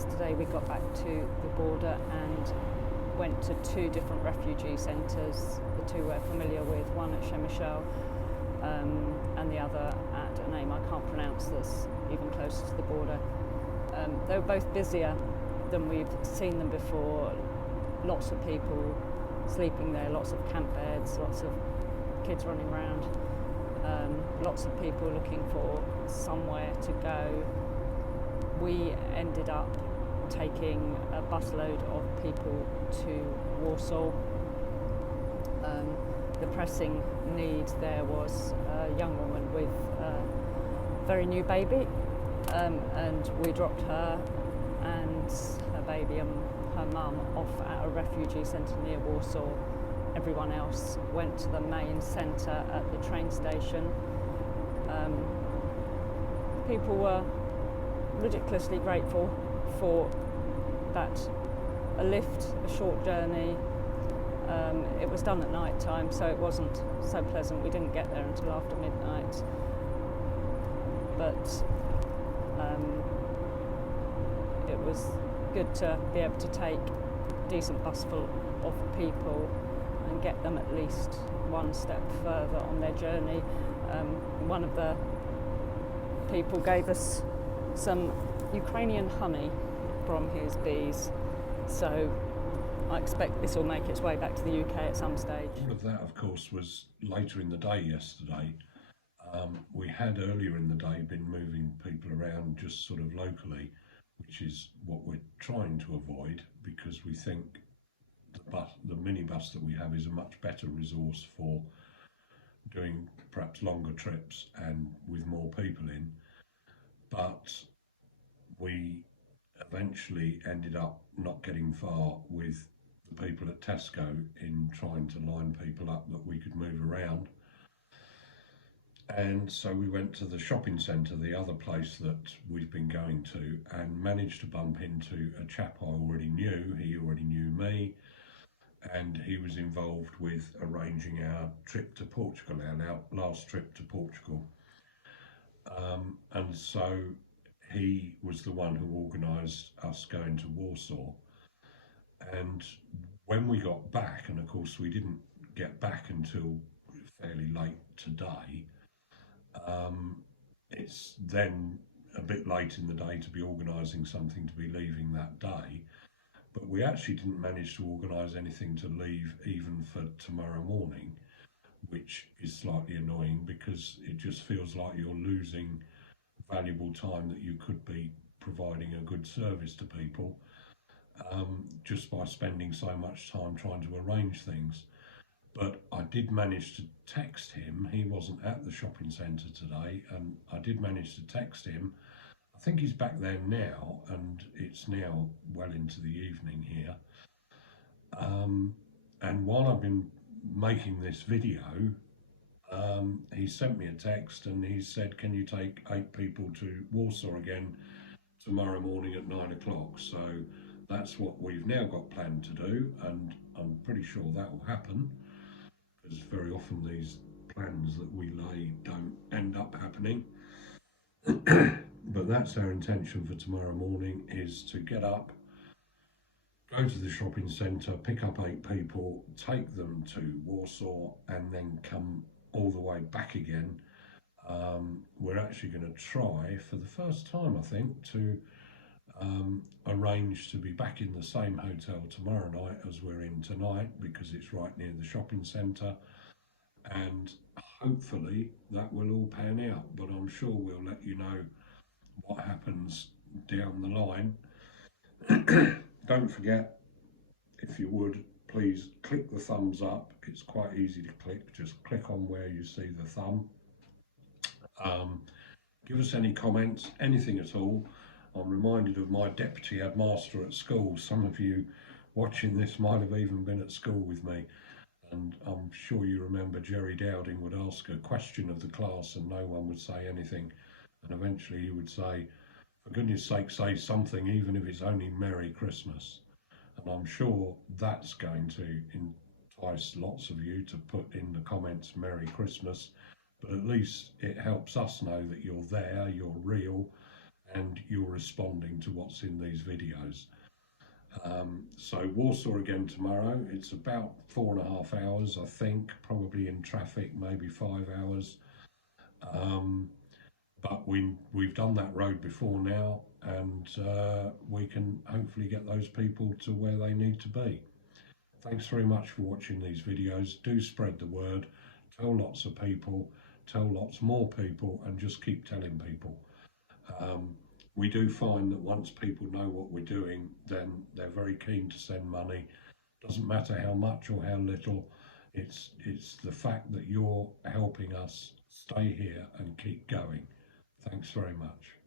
yesterday we got back to the border and went to 2 different refugee centres. The 2 we're familiar with, one at Przemyśl and the other at a name I can't pronounce that's even closer to the border. They were both busier than we've seen them before. Lots of people sleeping there, lots of camp beds, lots of kids running around, lots of people looking for somewhere to go. We ended up taking a busload of people to Warsaw. The pressing need there was a young woman with a very new baby, and we dropped her and her baby and her mum off at a refugee centre near Warsaw. Everyone else went to the main centre at the train station. People were ridiculously grateful for that, a lift, a short journey. It was done at night time, so it wasn't so pleasant. We didn't get there until after midnight, but it was good to be able to take a decent bus full of people and get them at least one step further on their journey. One of the people gave us some Ukrainian honey from his bees, so I expect this will make its way back to the UK at some stage. All of that, of course, was later in the day yesterday. We had earlier in the day been moving people around just sort of locally, which is what we're trying to avoid, because we think the minibus that we have is a much better resource for doing perhaps longer trips and with more people in. But we eventually ended up not getting far with the people at Tesco in trying to line people up that we could move around. And so we went to the shopping centre, the other place that we've been going to, and managed to bump into a chap I already knew. He already knew me, and he was involved with arranging our trip to Portugal, our last trip to Portugal. And so he was the one who organised us going to Warsaw. And when we got back, and of course we didn't get back until fairly late today, it's then a bit late in the day to be organising something to be leaving that day. But we actually didn't manage to organise anything to leave even for tomorrow morning, which is slightly annoying because it just feels like you're losing valuable time that you could be providing a good service to people just by spending so much time trying to arrange things. But I did manage to text him. He wasn't at the shopping centre today, and I did manage to text him. I think he's back there now, and it's now well into the evening here. And while I've been making this video, he sent me a text and he said, can you take 8 people to Warsaw again tomorrow morning at 9 o'clock? So that's what we've now got planned to do, and I'm pretty sure that will happen, because very often these plans that we lay don't end up happening. But that's our intention for tomorrow morning, is to get up, go to the shopping centre, pick up 8 people, take them to Warsaw, and then come all the way back again. We're actually going to try for the first time, I think, to arrange to be back in the same hotel tomorrow night as we're in tonight, because it's right near the shopping centre, and hopefully that will all pan out. But I'm sure we'll let you know what happens down the line. Don't forget, if you would, please click the thumbs up. It's quite easy to click. Just click on where you see the thumb. Give us any comments, anything at all. I'm reminded of my deputy headmaster at school. Some of you watching this might have even been at school with me, and I'm sure you remember Jerry Dowding would ask a question of the class and no one would say anything, and eventually he would say, for goodness sake, say something, even if it's only Merry Christmas. And I'm sure that's going to entice lots of you to put in the comments Merry Christmas, but at least it helps us know that you're there, you're real, and you're responding to what's in these videos. So Warsaw again tomorrow. It's about 4.5 hours, I think, probably in traffic, maybe 5 hours. But we've done that road before now, and we can hopefully get those people to where they need to be. Thanks very much for watching these videos. Do spread the word, tell lots of people, tell lots more people, and just keep telling people. We do find that once people know what we're doing, then they're very keen to send money. Doesn't matter how much or how little, it's the fact that you're helping us stay here and keep going. Thanks very much.